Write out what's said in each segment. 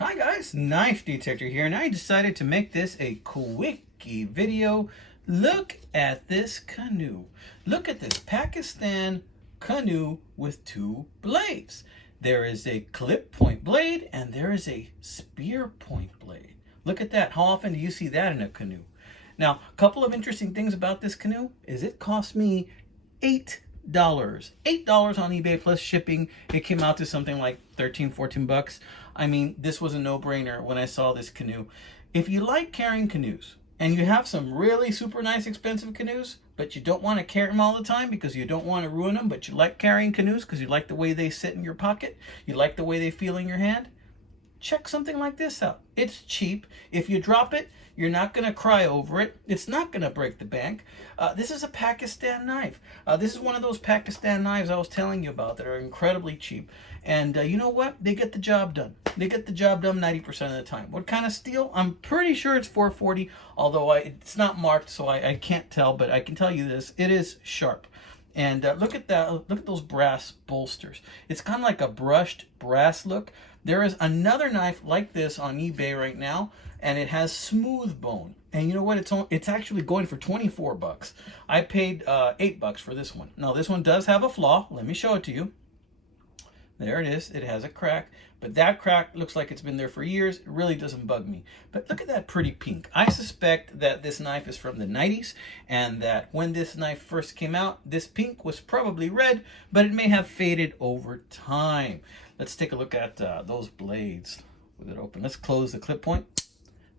Hi guys, Knife Detector here, and I decided to make this a quickie video. Look at this canoe. Look at this Pakistan canoe with two blades. There is a clip point blade and there is a spear point blade. Look at that. How often do you see that in a canoe? Now, a couple of interesting things about this canoe is it cost me $8. $8 on eBay plus shipping. It came out to something like 13, 14 bucks. I mean, this was a no-brainer when I saw this canoe. If you like carrying canoes and you have some really super nice expensive canoes, but you don't want to carry them all the time because you don't want to ruin them, but you like carrying canoes because you like the way they sit in your pocket, you like the way they feel in your hand, check something like this out. It's cheap. If you drop it, you're not going to cry over it. It's not going to break the bank. This is a Pakistan knife. This is one of those Pakistan knives I was telling you about that are incredibly cheap. And you know what? They get the job done. They get the job done 90% of the time. What kind of steel? I'm pretty sure it's 440, although it's not marked, so I can't tell, but I can tell you this. It is sharp. And look at that. Look at those brass bolsters. It's kind of like a brushed brass look. There is another knife like this on eBay right now, and it has smooth bone. And you know what? It's actually going for 24 bucks. I paid $8 for this one. Now this one does have a flaw. Let me show it to you. There it is. It has a crack, but that crack looks like it's been there for years. It really doesn't bug me. But look at that pretty pink. I suspect that this knife is from the 90s and that when this knife first came out, this pink was probably red, but it may have faded over time. Let's take a look at those blades with it open. Let's close the clip point.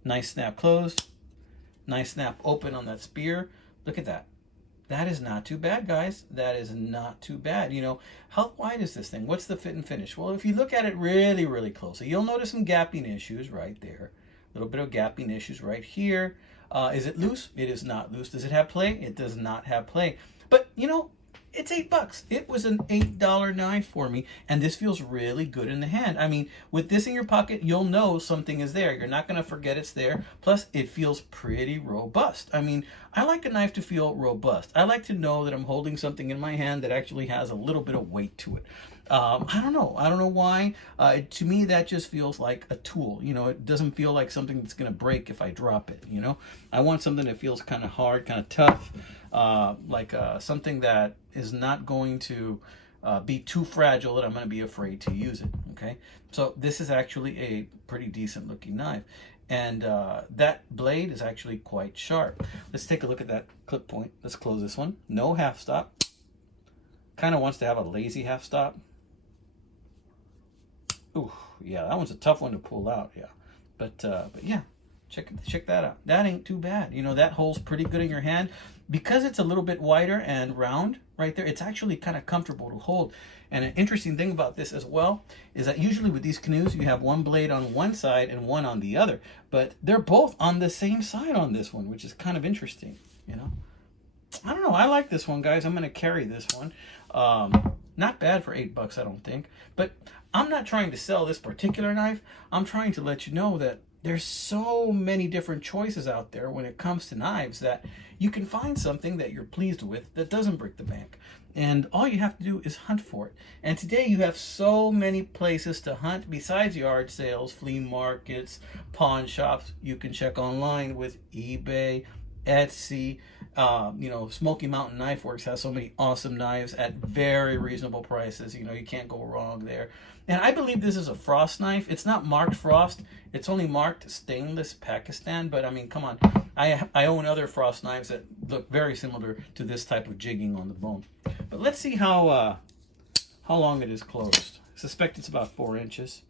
Nice snap closed. Nice snap open on that spear. Look at that. That is not too bad, guys. That is not too bad. You know, how wide is this thing? What's the fit and finish? Well, if you look at it really, really closely, you'll notice some gapping issues right there. A little bit of gapping issues right here. Is it loose? It is not loose. Does it have play? It does not have play. But, you know, it's $8. It was an $8 knife for me, and this feels really good in the hand. I mean, with this in your pocket, you'll know something is there. You're not going to forget it's there. Plus, it feels pretty robust. I mean, I like a knife to feel robust. I like to know that I'm holding something in my hand that actually has a little bit of weight to it. I don't know. I don't know why. To me, that just feels like a tool. You know, it doesn't feel like something that's going to break if I drop it, you know. I want something that feels kind of hard, kind of tough, like something that is not going to be too fragile that I'm going to be afraid to use it, okay? So this is actually a pretty decent looking knife. And that blade is actually quite sharp. Let's take a look at that clip point. Let's close this one. No half stop. Kind of wants to have a lazy half stop. Ooh, yeah, that one's a tough one to pull out, yeah. But yeah, check that out. That ain't too bad. You know, that holds pretty good in your hand. Because it's a little bit wider and round right there, it's actually kind of comfortable to hold. And an interesting thing about this as well is that usually with these canoes, you have one blade on one side and one on the other. But they're both on the same side on this one, which is kind of interesting, you know. I don't know. I like this one, guys. I'm going to carry this one. Not bad for $8, I don't think. But I'm not trying to sell this particular knife. I'm trying to let you know that there's so many different choices out there when it comes to knives that you can find something that you're pleased with that doesn't break the bank. And all you have to do is hunt for it. And today you have so many places to hunt besides yard sales, flea markets, pawn shops. You can check online with eBay, Etsy. You know, Smoky Mountain Knife Works has so many awesome knives at very reasonable prices. You know, you can't go wrong there. And I believe this is a frost knife. It's not marked frost. It's only marked stainless Pakistan. But I mean, come on. I own other frost knives that look very similar to this type of jigging on the bone. But let's see how long it is closed. I suspect it's about 4 inches.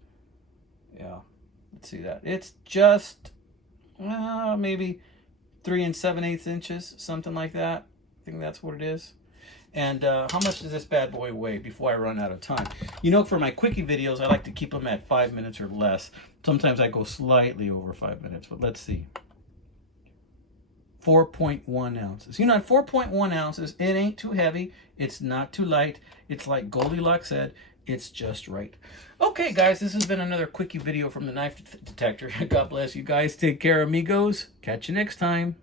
Yeah, let's see that. It's just maybe 3 7/8 inches, something like that. I think that's what it is. And how much does this bad boy weigh before I run out of time? You know, for my quickie videos, I like to keep them at 5 minutes or less. Sometimes I go slightly over 5 minutes, but let's see. 4.1 ounces. You know, at 4.1 ounces, it ain't too heavy. It's not too light. It's like Goldilocks said, it's just right. Okay, guys, this has been another quickie video from the Knife Detector. God bless you guys. Take care, amigos. Catch you next time.